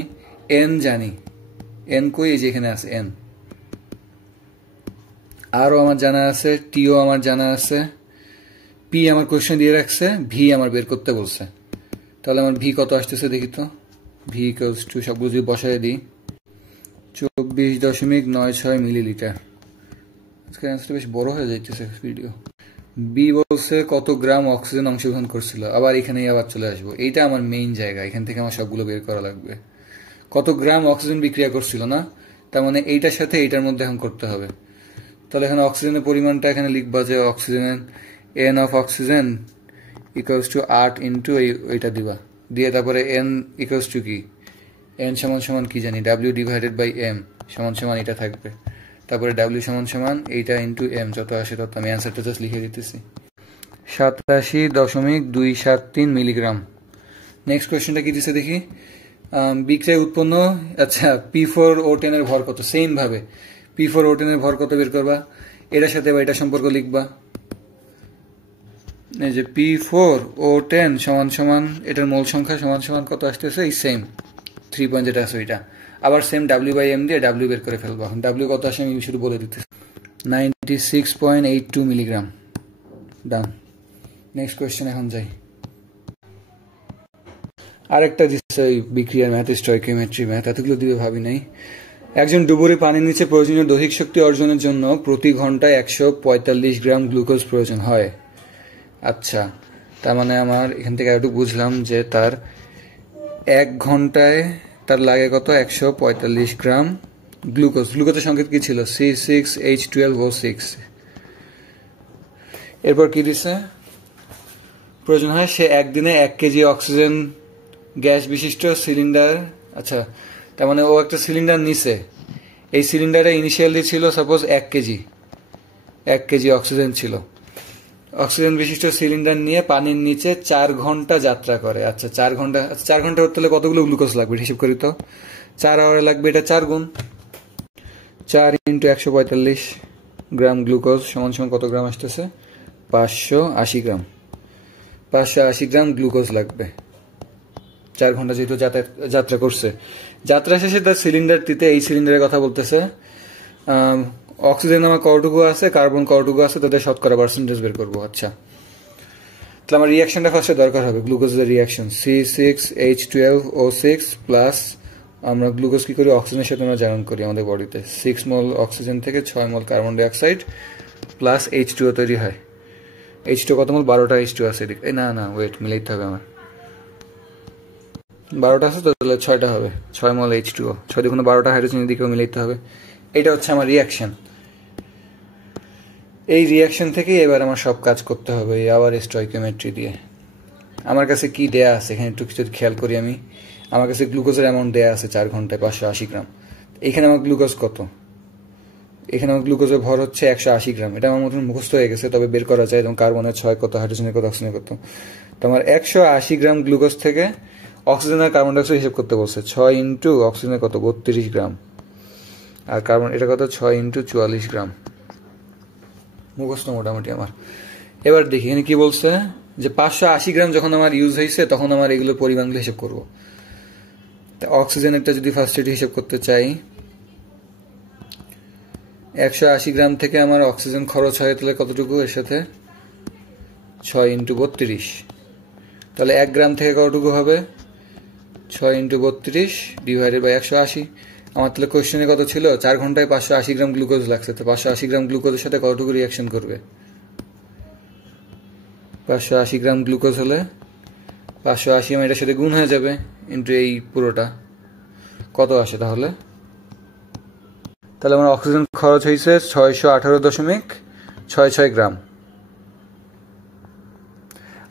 n জানি, n কই, এই যে এখানে আছে n, আরও আমার জানা আছে, টিও আমার জানা আছে, P আমার কোয়েশ্চেন দিয়ে রাখছে, V আমার বের করতে বলছে, তাহলে আমার V কত আসতেছে দেখি তো, V ইকুয়ালস টু সবগুলো যদি বসায় দিই 24.96 মিলিলিটার। আজকে অ্যান্সারটা বেশ বড় হয়ে যাইতেছে ভিডিও। B বলছে কত গ্রাম অক্সিজেন অংশগ্রহণ করছিল, আবার এখানেই আবার চলে আসবো, এইটা আমার মেইন জায়গা, এখান থেকে আমার সবগুলো বের করা লাগবে, কত গ্রাম অক্সিজেন বিক্রিয়া করছিল না, তার মানে এইটার সাথে এইটার মধ্যে এখন করতে হবে। তাহলে এখানে অক্সিজেনের পরিমাণটা এখানে লিখবা যে oxygen N of oxygen equals to 8 into এইটা দিবা, দিয়ে তারপরে N ইকুয়ালস টু কি, N সমান সমান কি জানি, W ডিভাইডেড বাই M সমান সমান এটা থাকবে, তারপরে W সমান সমান এইটা ইন্টু M, যত আসে তত, আমি অ্যান্সারটা জাস্ট লিখে দিতেছি 87.273 মিলিগ্রাম। নেক্সট কোয়েশ্চেনটা কি দিচ্ছে দেখি, বিক্রিয়ায় উৎপন্ন, আচ্ছা P4O10 এর ভর কত, সেম ভাবে P4O10 এর ভর কত বের করবা, এটার সাথে বা এটা সম্পর্ক লিখবা, এই যে P4O10 সমান সমান এটার মোল সংখ্যা সমান সমান কত আসতেছে, এই সেম 3 যেটা আছে ওইটা, আবার সেম W বাই M দিয়ে W বের করে ফেলবো। এখন W কত আসে আমি শুধু বলে দিতেছি, 96.82 মিলিগ্রাম। ডান। নেক্সট কোয়েশ্চেন এখন যাই। আরেকটা দিচ্ছে ওই বিক্রিয়ার ম্যাথ, স্টয়কিওমেট্রি ম্যাথ, এতগুলো দিবে ভাবি নাই। একজন ডুবুরি পানির নিচে প্রয়োজনীয় দৈহিক শক্তি অর্জনের জন্য প্রতি ঘন্টায় 145 গ্রাম গ্লুকোজ প্রয়োজন হয়। আচ্ছা, তার মানে আমার এখান থেকে একটু বুঝলাম যে তার 1 ঘন্টায় তার লাগে কত, 145 গ্রাম গ্লুকোজ। গ্লুকোজের সংকেত কি ছিল? C6H12O6। এরপর কি দিছে? প্রয়োজন হয় সে একদিনে 1 কেজি অক্সিজেন গ্যাস বিশিষ্ট সিলিন্ডার। আচ্ছা, তার মানে ও একটা সিলিন্ডার নিছে, এই সিলিন্ডারে ইনিশিয়ালি ছিল সাপোজ 1 কেজি অক্সিজেন ছিল। অক্সিজেন বিশিষ্ট সিলিন্ডার নিয়ে পানির নিচে 4 ঘন্টা যাত্রা করে। আচ্ছা 4 ঘন্টা, আচ্ছা 4 ঘন্টা করতে হলে কতগুলো গ্লুকোজ লাগবে হিসেব করি তো। 4 আওয়ারে লাগবে এটা 4 গুণ, 4 × 145 গ্রাম গ্লুকোজ সমান সমান কত গ্রাম আসতেছে? 580 গ্রাম। 580 গ্রাম গ্লুকোজ লাগবে 4 ঘন্টা যেহেতু যাত্রা করছে। যাত্রা শেষে তার সিলিন্ডারটিতে, এই সিলিন্ডারের কথা বলতেছে, অক্সিজেন আমার কতটুকু আছে, কার্বন কতটুকু আছে, তাদের শতকরা পার্সেন্টেজ বের করবো। আচ্ছা, তাহলে আমার রিয়াকশনটা ফার্স্টে দরকার হবে, গ্লুকোজের রিয়াকশন C6H12O6 প্লাস আমরা গ্লুকোজ কি করি, অক্সিজেনের সাথে আমরা জারণ করি আমাদের বডিতে। 6 মোল অক্সিজেন থেকে 6 মোল কার্বন ডাইঅক্সাইড প্লাস H2O তৈরি হয়। H2O কত মোল? 12টা H2O আছে এদিকে। না ওয়েট, মিলাইতে হবে আমার। 12টা আছে তো, তাহলে 6টা হবে, 6 মোল H2O, 6 দিয়ে 12টা হাইড্রোজেন এদিকেও মিলাইতে হবে। এটা হচ্ছে আমার রিয়াকশন। এই রিয়াকশন থেকে এবার আমার সব কাজ করতে হবে আবার স্টয়কিওমেট্রি দিয়ে। আমার কাছে কি দেয়া আছে এখানে একটু কিছু খেয়াল করি আমি। আমার কাছে গ্লুকোজের অ্যামাউন্ট দেয়া আছে 4 ঘন্টায় 580 গ্রাম। এখানে আমার গ্লুকোজ কত? এখানে আমার গ্লুকোজের ভর হচ্ছে 180 গ্রাম। এটা আমার মতন মুখস্থ হয়ে গেছে, তবে বের করা যায়। এবং কার্বনের 6 কত, হাইড্রোজেনের কত, অক্সিজেনের কত। তো আমার 180 গ্রাম গ্লুকোজ থেকে অক্সিজেন আর কার্বন ডাইঅক্সাইড হিসেব করতে বলছে। 6 ইন্টু অক্সিজেনের কত, 32 গ্রাম, আর কার্বন এটা কত, 6 ইন্টু 44 গ্রাম। মুখস্থ মোটামুটি আমার। এবার দেখি এখানে কি বলছে, যে 580 গ্রাম যখন আমার ইউজ হয়েছে তখন আমার এগুলোর পরিমাণগুলো হিসেব করবো। অক্সিজেনেরটা যদি ফার্স্ট এটি হিসেব করতে চাই, 180 গ্রাম থেকে আমার অক্সিজেন খরচ হয় তাহলে কতটুকু, এর সাথে 6 ইন্টু 32, তাহলে 1 গ্রাম থেকে কতটুকু হবে, 6 ইন্টু 32 ডিভাইডেড বাই 180। আমার তাহলে কোয়েশ্চেনে কত ছিল, 4 ঘন্টায় 580 গ্রাম গ্লুকোজ লাগছে। তো 580 গ্রাম গ্লুকোজের সাথে কতটুকু রিয়াকশন করবে? 580 গ্রাম গ্লুকোজ হলে 580 এটার সাথে গুণ হয়ে যাবে, ইন্টু এই পুরোটা কত আসে তাহলে। তাহলে আমার অক্সিজেন খরচ হয়েছে 618.66 গ্রাম।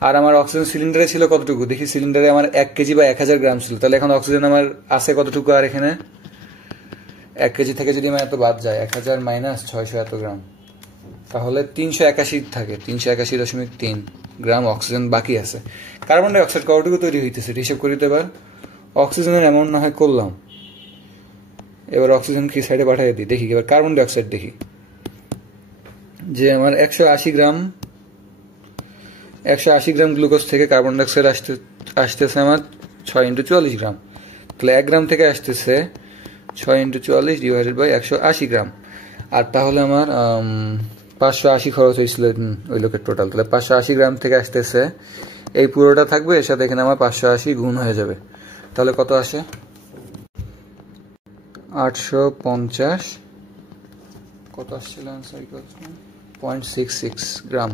আর আমার অক্সিজেন সিলিন্ডারে ছিল কতটুকু দেখি, সিলিন্ডারে আমার 1 কেজি বা 1000 গ্রাম ছিল। তাহলে এখন অক্সিজেন আমার আছে কতটুকু, আর এখানে 1 কেজি থেকে যদি আমার এত বাদ যায়, 1000 মাইনাস 600 এত গ্রাম, তাহলে 381 থাকে, 381.3 গ্রাম অক্সিজেন বাকি আছে। কার্বন ডাই অক্সাইড কতটুকু তৈরি হইতেছে হিসেব করিতে। এবার অক্সিজেনের অ্যামাউন্ট না হয় করলাম, এবার অক্সিজেন কি সাইডে পাঠিয়ে দিই, দেখি এবার কার্বন ডাই অক্সাইড দেখি, যে আমার 180 গ্রাম গ্লুকোজ থেকে কার্বন ডাই অক্সাইড আসতেছে আমার 6 ইন্টু 44 গ্রাম। তাহলে 1 গ্রাম থেকে আসতেছে 6 ইন্টু 44 ডিভাইডেড বাই 180 গ্রাম। আর তাহলে আমার 580 খরচ হয়েছিল ওই লোকের টোটাল। তাহলে 580 গ্রাম থেকে আসতেছে, এই পুরোটা থাকবে, এর সাথে এখানে আমার 580 গুণ হয়ে যাবে। তাহলে কত আসে, 850, কত আসছিল আনসার, 0.66 গ্রাম।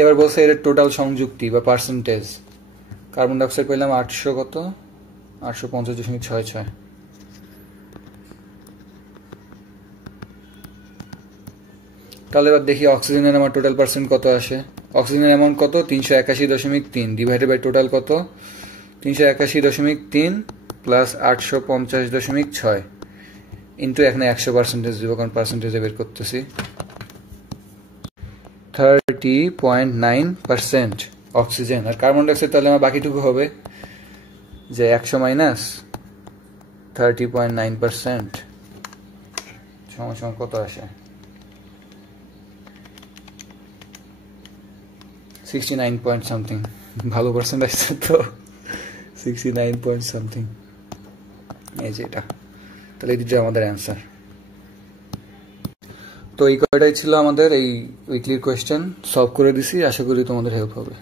এবার বলছে এর টোটাল সংযুক্তি বা পার্সেন্টেজ। কার্বন ডাইঅক্সাইড পেলাম 800 কত, 850.66। তাহলে এবার দেখি অক্সিজেনের আমার টোটাল পার্সেন্ট কত আসে। অক্সিজেনের অ্যামাউন্ট কত, 381.3 ডিভাইডেড বাই টোটাল কত, 381.3 প্লাস 850.6 ইন্টু এখানে 100% দিব, কারণ পার্সেন্টেজে বের করতেছি। 30.9% অক্সিজেন। আর কার্বন ডাইঅক্সাইড তাহলে আমার বাকিটুকু হবে যে 100 মাইনাস 30.9% সমান কত আসে, 69 পয়েন্ট সামথিং। ভালো পার্সেন্ট আসছে তো, 69 পয়েন্ট সামথিং, এই যে এটা। তাহলে এই দুটো আমাদের অ্যান্সার। তো এই কয়টাই ছিল আমাদের এই উইকলির কোয়েশ্চেন, সলভ করে দিছি, আশা করি তোমাদের হেল্প হবে।